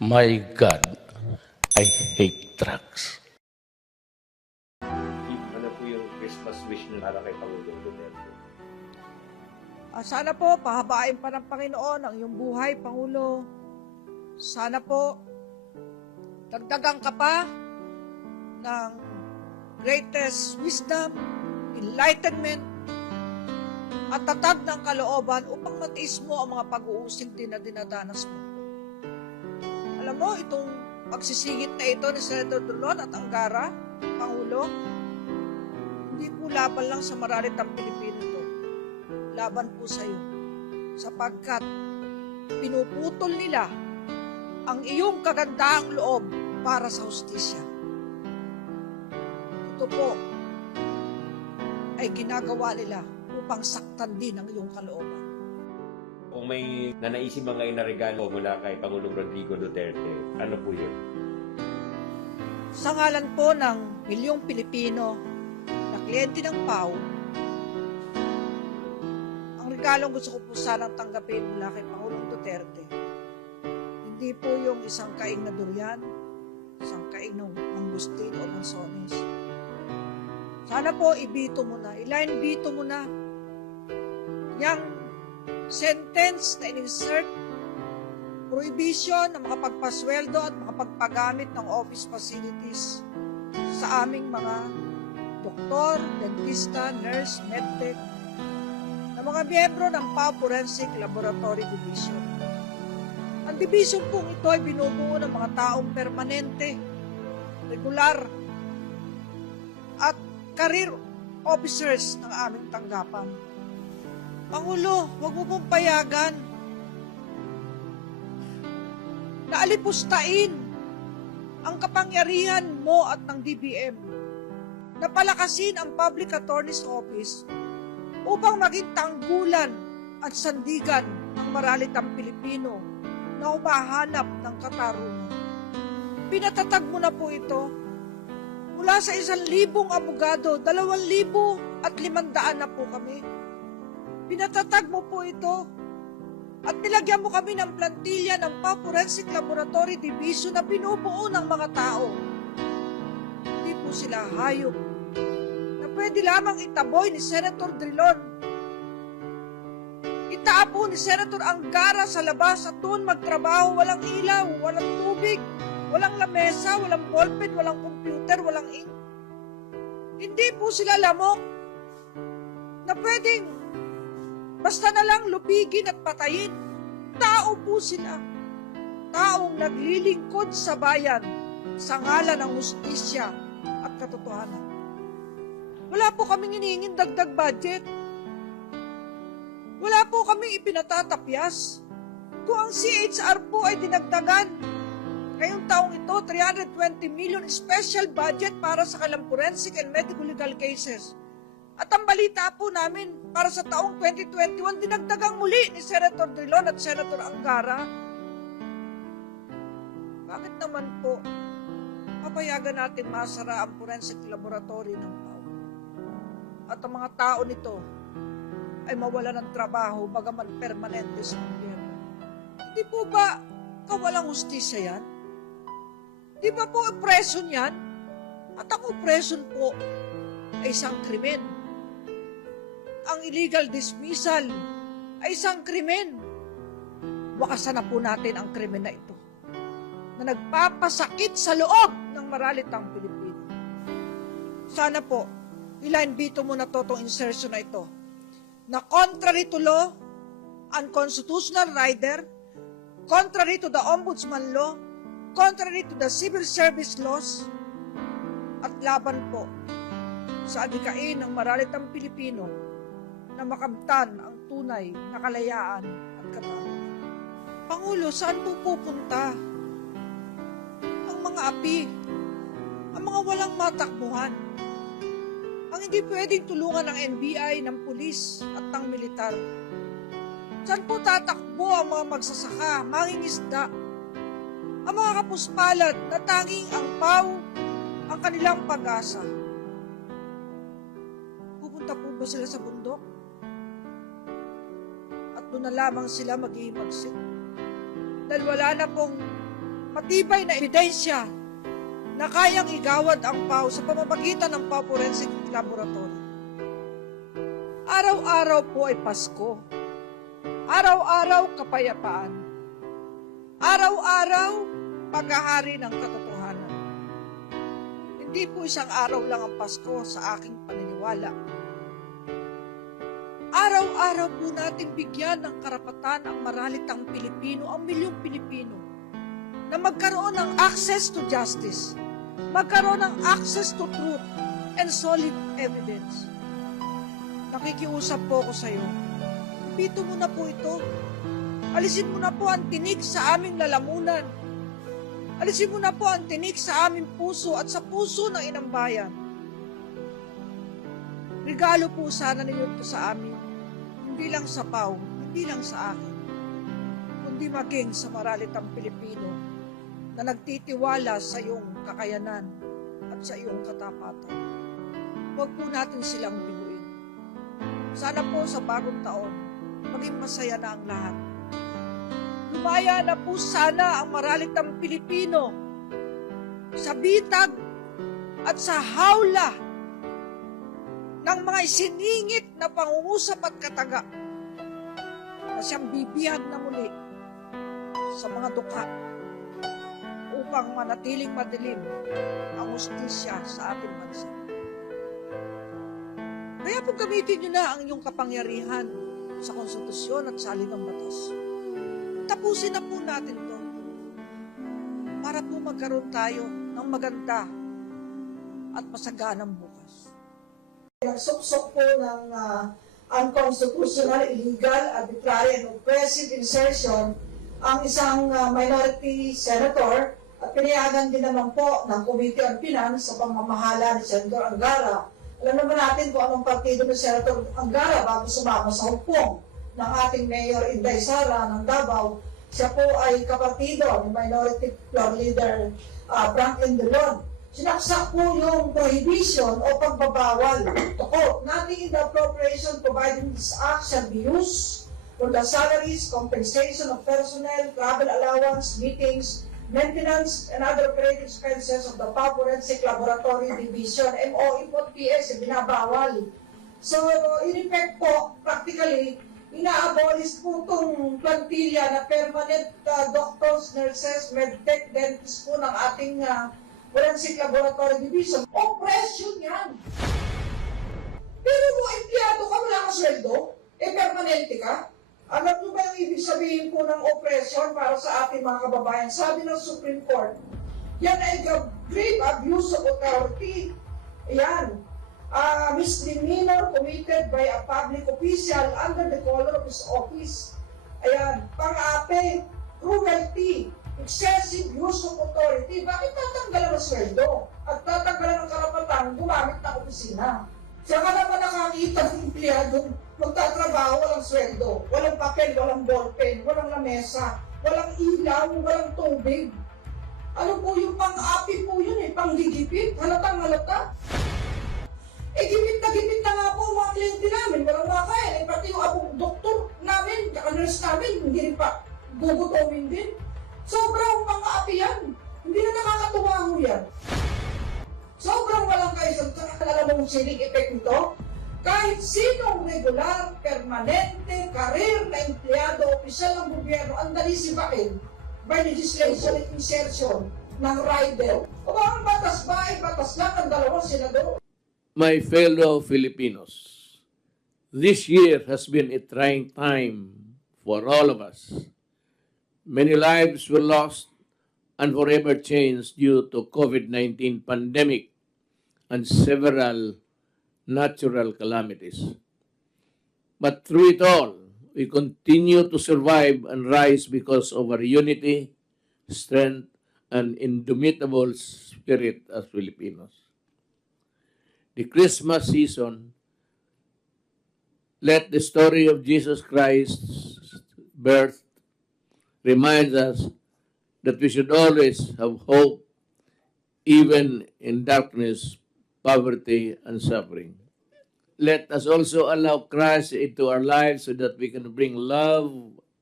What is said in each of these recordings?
My God, I hate drugs. Ano po yung Christmas wish niyo para kay Pangulong Duterte? Sana po, pahabain pa ng Panginoon ang iyong buhay, Pangulo. Sana po, dagdagan ka pa ng greatest wisdom, enlightenment, at tatag ng kalooban upang matiis mo ang mga pag-uusig din na dinadanas mo. Alam mo, itong pagsisingit na ito ni Senator Drilon at Angara, Pangulo, hindi po laban lang sa mararitang Pilipino ito. Laban po sa iyo. Sapagkat pinuputol nila ang iyong kagandahang loob para sa hustisya. Ito po ay ginagawa nila upang saktan din ang iyong kalooban. Kung may nanaisip ba ngayon na regalo mula kay Pangulong Rodrigo Duterte, ano po yun? Sa ngalan po ng milyong Pilipino na kliyente ng PAO, ang regalong gusto ko po sanang tanggapin mula kay Pangulong Duterte, hindi po yung isang kaing na durian, isang kaing ng mangustin o lansones. Sana po ibito mo na, i-line bito mo na yung sentence na in-insert, prohibition na makapagpasweldo at makapagpagamit ng office facilities sa aming mga doktor, dentista, nurse, medtech, na mga miyembro ng PAO Forensic Laboratory Division. Ang division pong ito ay binubuo ng mga taong permanente, regular, at career officers ng aming tanggapan. Pangulo, huwag mo pong payagan na alipustain ang kapangyarihan mo at ng DBM na palakasin ang Public Attorney's Office upang maging tanggulan at sandigan ng maralitang Pilipino na humahanap ng katarungan. Pinatatag mo na po ito. Mula sa 1,000 abogado, 2,500 na po kami. Pinatatag mo po ito at nilagyan mo kami ng plantilla ng PAO Forensic Laboratory Division na binubuo ng mga tao. Hindi po sila hayop na pwede lamang itaboy ni Senator Drilon. Itaapo ni Senator Angara sa labas at doon magtrabaho, walang ilaw, walang tubig, walang lamesa, walang ballpen, walang computer, walang ink. Hindi po sila lamok na pwedeng basta na lang lupigin at patayin. Tao po sila. Taong naglilingkod sa bayan sa ngalan ng hustisya at katotohanan. Wala po kaming hinihinging dagdag budget. Wala po kaming ipinatatapyas. Kung ang CHR po ay dinagdagan, ngayong taong ito, 320 million special budget para sa forensic and medical legal cases. At ang balita po namin para sa taong 2021, dinagdagang muli ni Senator Drilon at Senator Angara. Bakit naman po papayagan natin masara ang forensic laboratory ng PAO? At ang mga tao nito ay mawala ng trabaho bagaman permanente sa gobyerno. Hindi po ba kawalang hustisya yan? Di ba po oppression yan? At ang oppression po ay isang krimen. Ang illegal dismissal ay isang krimen. Wakasan na po natin ang krimen na ito na nagpapasakit sa loob ng maralitang Pilipino. Sana po, iline bito mo na to itong insertion na ito na contrary to law, unconstitutional rider, contrary to the Ombudsman law, contrary to the civil service laws, at laban po sa adikain ng maralitang Pilipino na makamtan ang tunay na kalayaan at katarungan. Pangulo, saan po pupunta ang mga api, ang mga walang matakbuhan, ang hindi pwedeng tulungan ng NBI, ng pulis at ng militar? Saan po tatakbo ang mga magsasaka, mangingisda, ang mga kapuspalad na tanging ang PAO ang kanilang pag-asa? Pupunta po ba sila sa bundok? At doon na lamang sila maghihimagsik. Dahil wala na pong matibay na ebidensya na kayang igawad ang PAO sa pamamagitan ng PAO Forensic Laboratory. Araw-araw po ay Pasko. Araw-araw kapayapaan. Araw-araw paghahari ng katotohanan. Hindi po isang araw lang ang Pasko sa aking paniniwala. Araw-araw po natin bigyan ng karapatan ang maralitang Pilipino, ang milyong Pilipino, na magkaroon ng access to justice, magkaroon ng access to truth and solid evidence. Nakikiusap po ako sa iyo. Pito mo na po ito. Alisin mo na po ang tinik sa aming lalamunan. Alisin mo na po ang tinik sa aming puso at sa puso ng inang bayan. Regalo po sana ninyo ito sa amin. Hindi lang sa PAO, hindi lang sa akin, kundi maging sa maralitang Pilipino na nagtitiwala sa iyong kakayanan at sa iyong katapatan. Huwag po natin silang biguin. Sana po sa bagong taon, maging masaya na ang lahat. Lumaya na po sana ang maralitang Pilipino sa bitag at sa hawla ng mga isiningit na pangungusap at kataga na siyang bibihag na muli sa mga dukha upang manatiling madilim ang hustisya sa ating bansa. Kaya po gamitin niyo na ang inyong kapangyarihan sa konstitusyon at sa alinang batas. Tapusin na po natin to para po magkaroon tayo ng maganda at masaganang bukas. Nagsuksok po ng unconstitutional, illegal, arbitrary, and oppressive insertion ang isang minority senator at pinayagan din naman po ng Committee on Finance sa pamamahala ni Senator Angara. Alam naman natin kung anong partido ni Senator Angara bago sumama sa hukbong ng ating Mayor Inday Sara ng Davao. Siya po ay kapartido ni Minority Floor Leader Franklin De Leon. Sinaksak po yung prohibition o pagbabawal. To quote, nothing in the appropriation providing this act shall be used for the salaries, compensation of personnel, travel allowance, meetings, maintenance, and other operating expenses of the PAO Forensic Laboratory Division, MOE po PS, binabawal. So, in effect po, practically, ina-abolish po itong plantilla na permanent doctors, nurses, medtech, dentists po ng ating Forensic Laboratory Division. Oppression yan. Pero kung empleyado ka, wala ka sweldo, permanente ka. Alam nyo ba yung ibig sabihin po ng oppression para sa ating mga kababayan? Sabi ng Supreme Court, yan ay grave abuse of authority. Ayan. Misdemeanor committed by a public official under the color of his office. Ayan. Pang-ape, cruelty, excessive use of authority. Bakit tatanggalan ng sweldo? At tatanggalan ng karapatan gumamit ng opisina? Siya ka naman nakakita ng empleyadong magtatrabaho, walang sweldo, walang papel, walang ballpen, walang lamesa, walang ilaw, walang tubig. Ano po yung pang-api po yun panggigipit, halatang halata. Gipit na nga po ang mga kliyente namin, walang makain. Pati yung abong doktor namin, tsaka nurse namin, hindi rin pa gugutomin din. Sobrang pang-aapi yan. Hindi na nakakatuwa ho yan. Sobrang walang kaisang alam mong sining effect nito. Kahit sinong regular, permanente, karir na empleyado, opisyal ng gobyerno, ang dali sibain by legislation and insertion ng rider. O ba ang batas ba ay batas lang ang dalawang senador? My fellow Filipinos, this year has been a trying time for all of us. Many lives were lost and forever changed due to COVID-19 pandemic and several natural calamities. But through it all, we continue to survive and rise because of our unity, strength, and indomitable spirit as Filipinos. The Christmas season, let the story of Jesus Christ's birth reminds us that we should always have hope even in darkness, poverty, and suffering. Let us also allow Christ into our lives so that we can bring love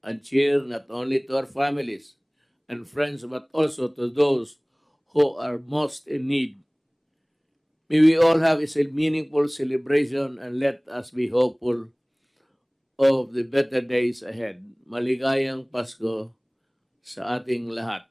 and cheer not only to our families, and friends, but also to those who are most in need. May we all have a meaningful celebration and let us be hopeful of the better days ahead. Maligayang Pasko sa ating lahat.